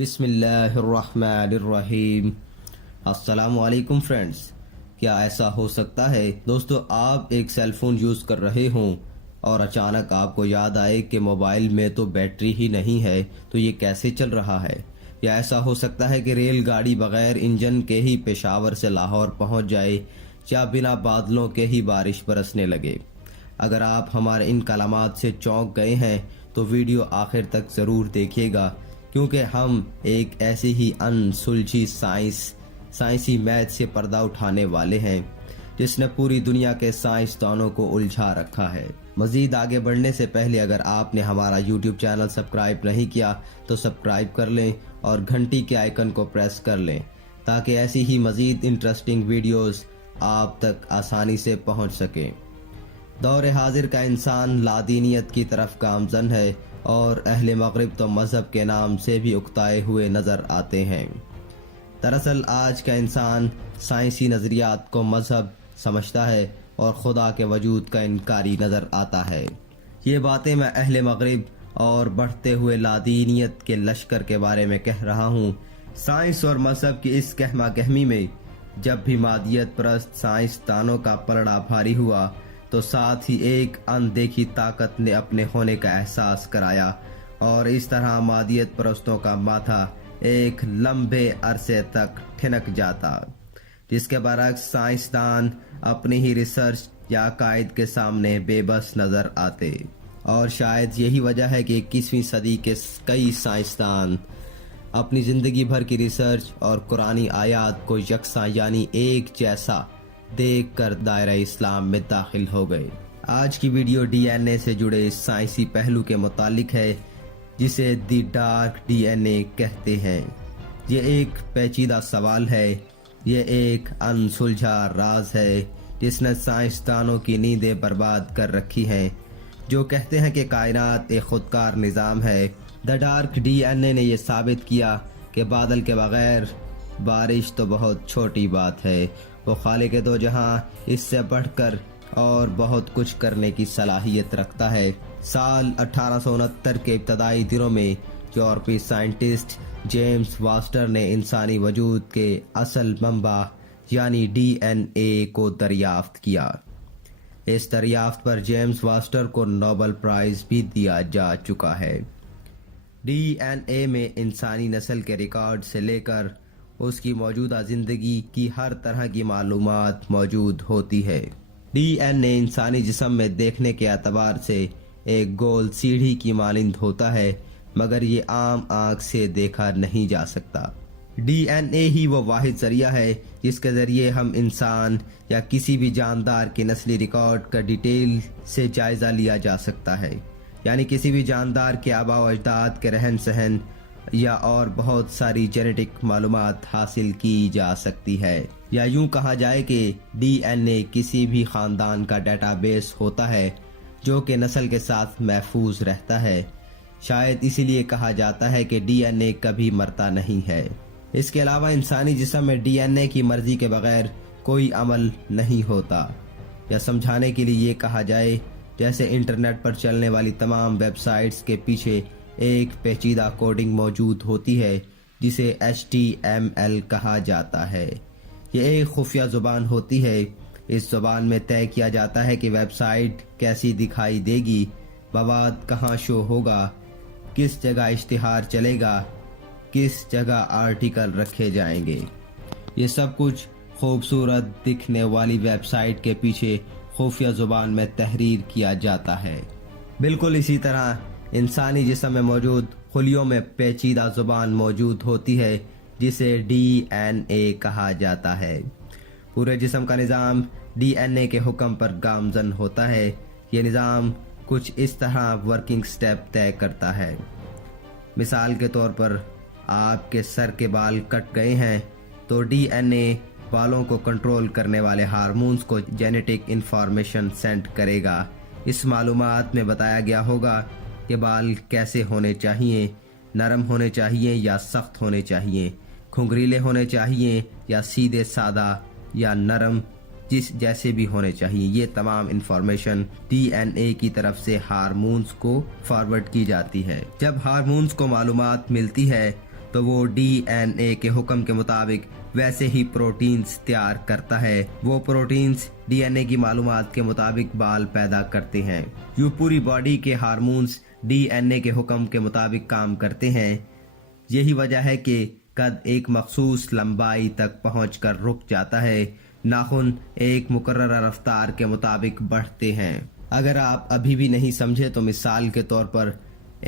بسم اللہ الرحمن الرحیم۔ السلام علیکم فرینڈز۔ کیا ایسا ہو سکتا ہے دوستو آپ ایک سیل فون یوز کر رہے ہوں اور اچانک آپ کو یاد آئے کہ موبائل میں تو بیٹری ہی نہیں ہے تو یہ کیسے چل رہا ہے؟ یا ایسا ہو سکتا ہے کہ ریل گاڑی بغیر انجن کے ہی پشاور سے لاہور پہنچ جائے یا بنا بادلوں کے ہی بارش برسنے لگے؟ اگر آپ ہمارے ان کلمات سے چونک گئے ہیں تو ویڈیو آخر تک ضرور دیکھیے گا، کیونکہ ہم ایک ایسی ہی ان سلجھی سائنسی میتھ سے پردہ اٹھانے والے ہیں جس نے پوری دنیا کے سائنسدانوں کو الجھا رکھا ہے۔ مزید آگے بڑھنے سے پہلے اگر آپ نے ہمارا یوٹیوب چینل سبسکرائب نہیں کیا تو سبسکرائب کر لیں اور گھنٹی کے آئیکن کو پریس کر لیں تاکہ ایسی ہی مزید انٹرسٹنگ ویڈیوز آپ تک آسانی سے پہنچ سکیں۔ دور حاضر کا انسان لادینیت کی طرف گامزن ہے اور اہل مغرب تو مذہب کے نام سے بھی اکتائے ہوئے نظر آتے ہیں۔ دراصل آج کا انسان سائنسی نظریات کو مذہب سمجھتا ہے اور خدا کے وجود کا انکاری نظر آتا ہے۔ یہ باتیں میں اہل مغرب اور بڑھتے ہوئے لادینیت کے لشکر کے بارے میں کہہ رہا ہوں۔ سائنس اور مذہب کی اس گہما گہمی میں جب بھی مادیت پرست سائنسدانوں کا پلڑا بھاری ہوا تو ساتھ ہی ایک اندیکھی طاقت نے اپنے ہونے کا احساس کرایا اور اس طرح مادیت پرستوں کا ماتھا ایک لمبے عرصے تک ٹھنک جاتا، جس کے برعکس سائنسدان اپنی ہی ریسرچ یا عقائد کے سامنے بے بس نظر آتے۔ اور شاید یہی وجہ ہے کہ 21ویں صدی کے کئی سائنسدان اپنی زندگی بھر کی ریسرچ اور قرآنی آیات کو یکساں یعنی ایک جیسا دیکھ کر دائرہ اسلام میں داخل ہو گئے۔ آج کی ویڈیو ڈی این اے سے جڑے اس سائنسی پہلو کے متعلق ہے جسے دی ڈارک ڈی این اے کہتے ہیں۔ یہ ایک پیچیدہ سوال ہے، یہ ایک انسلجھا راز ہے جس نے سائنسدانوں کی نیندیں برباد کر رکھی ہیں، جو کہتے ہیں کہ کائنات ایک خودکار نظام ہے۔ دی ڈارک ڈی این اے نے یہ ثابت کیا کہ بادل کے بغیر بارش تو بہت چھوٹی بات ہے، وہ خالق دو جہاں اس سے بڑھ کر اور بہت کچھ کرنے کی صلاحیت رکھتا ہے۔ سال 1869 کے ابتدائی دنوں میں یورپی سائنٹسٹ جیمز واسٹر نے انسانی وجود کے اصل منبع یعنی ڈی این اے کو دریافت کیا۔ اس دریافت پر جیمز واسٹر کو نوبل پرائز بھی دیا جا چکا ہے۔ ڈی این اے میں انسانی نسل کے ریکارڈ سے لے کر اس کی موجودہ زندگی کی ہر طرح کی معلومات موجود ہوتی ہے۔ ڈی این اے انسانی جسم میں دیکھنے کے اعتبار سے ایک گول سیڑھی کی مانند ہوتا ہے، مگر یہ عام آنکھ سے دیکھا نہیں جا سکتا۔ ڈی این اے ہی وہ واحد ذریعہ ہے جس کے ذریعے ہم انسان یا کسی بھی جاندار کے نسلی ریکارڈ کا ڈیٹیل سے جائزہ لیا جا سکتا ہے، یعنی کسی بھی جاندار کے آباء و اجداد کے رہن سہن یا اور بہت ساری جینیٹک معلومات حاصل کی جا سکتی ہے۔ یا یوں کہا جائے کہ ڈی این اے کسی بھی خاندان کا ڈیٹا بیس ہوتا ہے جو کہ نسل کے ساتھ محفوظ رہتا ہے۔ شاید اسی لیے کہا جاتا ہے کہ ڈی این اے کبھی مرتا نہیں ہے۔ اس کے علاوہ انسانی جسم میں ڈی این اے کی مرضی کے بغیر کوئی عمل نہیں ہوتا، یا سمجھانے کے لیے یہ کہا جائے جیسے انٹرنیٹ پر چلنے والی تمام ویب سائٹس کے پیچھے ایک پیچیدہ کوڈنگ موجود ہوتی ہے جسے HTML کہا جاتا ہے۔ یہ ایک خفیہ زبان ہوتی ہے۔ اس زبان میں طے کیا جاتا ہے کہ ویب سائٹ کیسی دکھائی دے گی، مواد کہاں شو ہوگا، کس جگہ اشتہار چلے گا، کس جگہ آرٹیکل رکھے جائیں گے۔ یہ سب کچھ خوبصورت دکھنے والی ویب سائٹ کے پیچھے خفیہ زبان میں تحریر کیا جاتا ہے۔ بالکل اسی طرح انسانی جسم میں موجود خلیوں میں پیچیدہ زبان موجود ہوتی ہے جسے ڈی این اے کہا جاتا ہے۔ پورے جسم کا نظام ڈی این اے کے حکم پر گامزن ہوتا ہے۔ یہ نظام کچھ اس طرح ورکنگ سٹیپ طے کرتا ہے۔ مثال کے طور پر آپ کے سر کے بال کٹ گئے ہیں تو ڈی این اے بالوں کو کنٹرول کرنے والے ہارمونز کو جینیٹک انفارمیشن سینڈ کرے گا۔ اس معلومات میں بتایا گیا ہوگا کہ بال کیسے ہونے چاہیے، نرم ہونے چاہیے یا سخت ہونے چاہیے، کھنگریلے ہونے چاہیے یا سیدھے سادہ یا نرم، جیسے بھی ہونے چاہیے۔ یہ تمام انفارمیشن ڈی این اے کی طرف سے ہارمونز کو فارورڈ کی جاتی ہے۔ جب ہارمونز کو معلومات ملتی ہے تو وہ ڈی این اے کے حکم کے مطابق ویسے ہی پروٹینز تیار کرتا ہے۔ وہ پروٹینز ڈی این اے کی معلومات کے مطابق بال پیدا کرتے ہیں۔ یوں پوری باڈی کے ہارمونز ڈی این اے کے حکم کے مطابق کام کرتے ہیں۔ یہی وجہ ہے کہ قد ایک مخصوص لمبائی تک پہنچ کر رک جاتا ہے۔ ناخن ایک مقررہ رفتار کے مطابق بڑھتے ہیں۔ اگر آپ ابھی بھی نہیں سمجھے تو مثال کے طور پر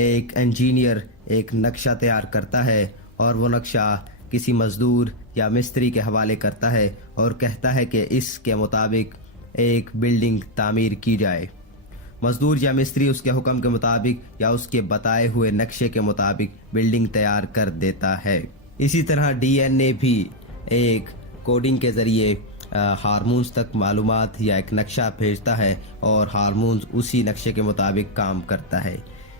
ایک انجینئر ایک نقشہ تیار کرتا ہے اور وہ نقشہ کسی مزدور یا مستری کے حوالے کرتا ہے اور کہتا ہے کہ اس کے مطابق ایک بلڈنگ تعمیر کی جائے۔ مزدور یا مستری اس کے حکم کے مطابق یا اس کے بتائے ہوئے نقشے کے مطابق بلڈنگ تیار کر دیتا ہے۔ اسی طرح ڈی این اے بھی ایک کوڈنگ کے ذریعے ہارمونز تک معلومات یا ایک نقشہ بھیجتا ہے اور ہارمونز اسی نقشے کے مطابق کام کرتا ہے۔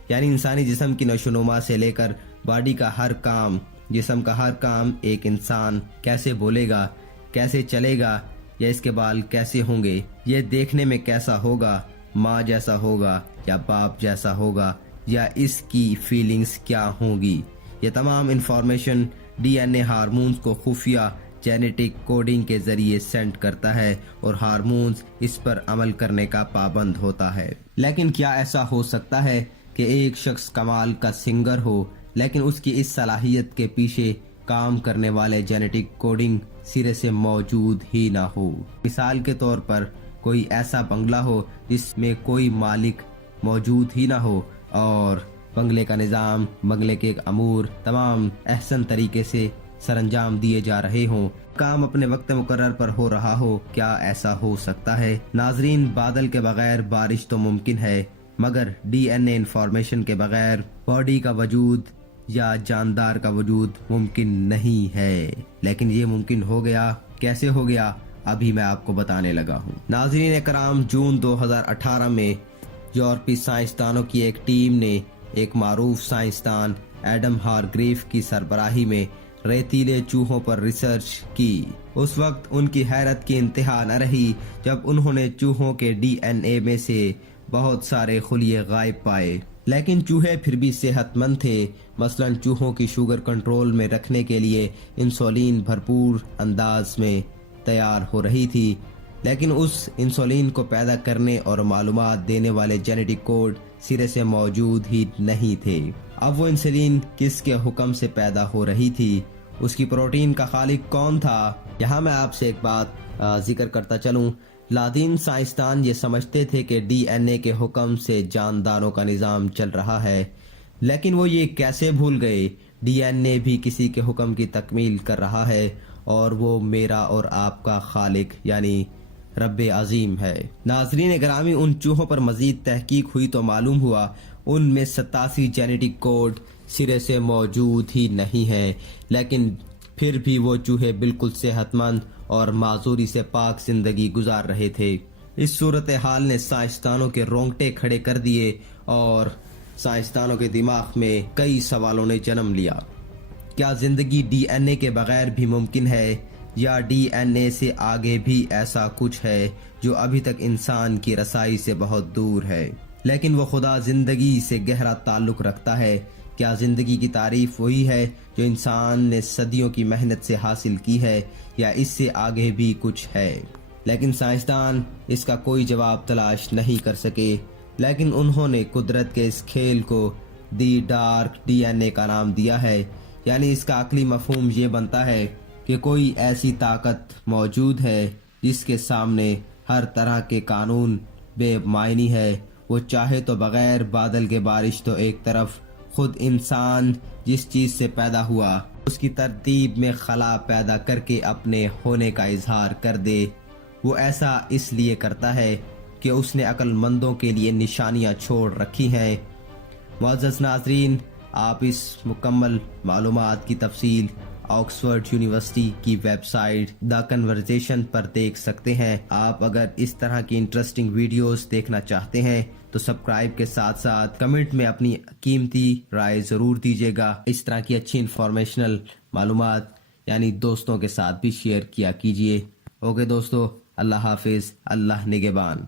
یعنی انسانی جسم کی نشو و نما سے لے کر باڈی کا ہر کام، جسم کا ہر کام، ایک انسان کیسے بولے گا، کیسے چلے گا، یا اس کے بال کیسے ہوں گے، یہ دیکھنے میں کیسا ہوگا، ماں جیسا ہوگا یا باپ جیسا ہوگا، یا اس کی فیلنگز کیا ہوں گی، یہ تمام انفارمیشن ڈی این اے ہارمونز کو خفیہ جینیٹک کوڈنگ کے ذریعے سینڈ کرتا ہے اور ہارمونز اس پر عمل کرنے کا پابند ہوتا ہے۔ لیکن کیا ایسا ہو سکتا ہے کہ ایک شخص کمال کا سنگر ہو لیکن اس کی اس صلاحیت کے پیچھے کام کرنے والے جینیٹک کوڈنگ سرے سے موجود ہی نہ ہو؟ مثال کے طور پر کوئی ایسا بنگلہ ہو جس میں کوئی مالک موجود ہی نہ ہو اور بنگلے کا نظام، بنگلے کے امور تمام احسن طریقے سے سر انجام دیے جا رہے ہوں، کام اپنے وقت مقرر پر ہو رہا ہو۔ کیا ایسا ہو سکتا ہے؟ ناظرین، بادل کے بغیر بارش تو ممکن ہے، مگر ڈی این اے انفارمیشن کے بغیر باڈی کا وجود یا جاندار کا وجود ممکن نہیں ہے۔ لیکن یہ ممکن ہو گیا، کیسے ہو گیا؟ ابھی میں آپ کو بتانے لگا ہوں۔ ناظرین اکرام، جون 2018 میں یورپی سائنسدانوں کی ایک ٹیم نے ایک معروف سائنسدان ایڈم ہارگریف کی سربراہی میں ریتیلے چوہوں پر ریسرچ کی۔ اس وقت ان کی حیرت کی انتہا نہ رہی جب انہوں نے چوہوں کے ڈی این اے میں سے بہت سارے خلیے غائب پائے، لیکن چوہے پھر بھی صحت مند تھے۔ مثلا چوہوں کی شوگر کنٹرول میں رکھنے کے لیے انسولین بھرپور انداز میں تیار ہو رہی تھی، لیکن اس انسولین کو پیدا کرنے اور معلومات دینے والے جینیٹک کوڈ سرے سے موجود ہی نہیں تھے۔ اب وہ انسولین کس کے حکم سے پیدا ہو رہی تھی؟ اس کی پروٹین کا خالق کون تھا؟ یہاں میں آپ سے ایک بات ذکر کرتا چلوں۔ لادین سائنسدان یہ سمجھتے تھے کہ ڈی این اے کے حکم سے جانداروں کا نظام چل رہا ہے، لیکن وہ یہ کیسے بھول گئے ڈی این اے بھی کسی کے حکم کی تکمیل کر رہا ہے، اور وہ میرا اور آپ کا خالق یعنی رب عظیم ہے۔ ناظرین گرامی، ان چوہوں پر مزید تحقیق ہوئی تو معلوم ہوا ان میں 87 جینیٹک کوڈ سرے سے موجود ہی نہیں ہے، لیکن پھر بھی وہ چوہے بالکل صحت مند اور معذوری سے پاک زندگی گزار رہے تھے۔ اس صورتحال نے سائنسدانوں کے رونگٹے کھڑے کر دیے اور سائنسدانوں کے دماغ میں کئی سوالوں نے جنم لیا۔ کیا زندگی ڈی این اے کے بغیر بھی ممکن ہے، یا ڈی این اے سے آگے بھی ایسا کچھ ہے جو ابھی تک انسان کی رسائی سے بہت دور ہے، لیکن وہ خدا زندگی سے گہرا تعلق رکھتا ہے؟ کیا زندگی کی تعریف وہی ہے جو انسان نے صدیوں کی محنت سے حاصل کی ہے، یا اس سے آگے بھی کچھ ہے؟ لیکن سائنسدان اس کا کوئی جواب تلاش نہیں کر سکے، لیکن انہوں نے قدرت کے اس کھیل کو دی ڈارک ڈی این اے کا نام دیا ہے۔ یعنی اس کا عقلی مفہوم یہ بنتا ہے کہ کوئی ایسی طاقت موجود ہے جس کے سامنے ہر طرح کے قانون بے معنی ہے۔ وہ چاہے تو بغیر بادل کے بارش تو ایک طرف، خود انسان جس چیز سے پیدا ہوا اس کی ترتیب میں خلا پیدا کر کے اپنے ہونے کا اظہار کر دے۔ وہ ایسا اس لیے کرتا ہے کہ اس نے عقل مندوں کے لیے نشانیاں چھوڑ رکھی ہیں۔ معزز ناظرین، آپ اس مکمل معلومات کی تفصیل آکسفورڈ یونیورسٹی کی ویب سائٹ دا کنورسیشن پر دیکھ سکتے ہیں۔ آپ اگر اس طرح کی انٹرسٹنگ ویڈیوز دیکھنا چاہتے ہیں تو سبسکرائب کے ساتھ ساتھ کمنٹ میں اپنی قیمتی رائے ضرور دیجیے گا۔ اس طرح کی اچھی انفارمیشنل معلومات یعنی دوستوں کے ساتھ بھی شیئر کیا کیجیے۔ اوکے دوستو، اللہ حافظ، اللہ نگہبان۔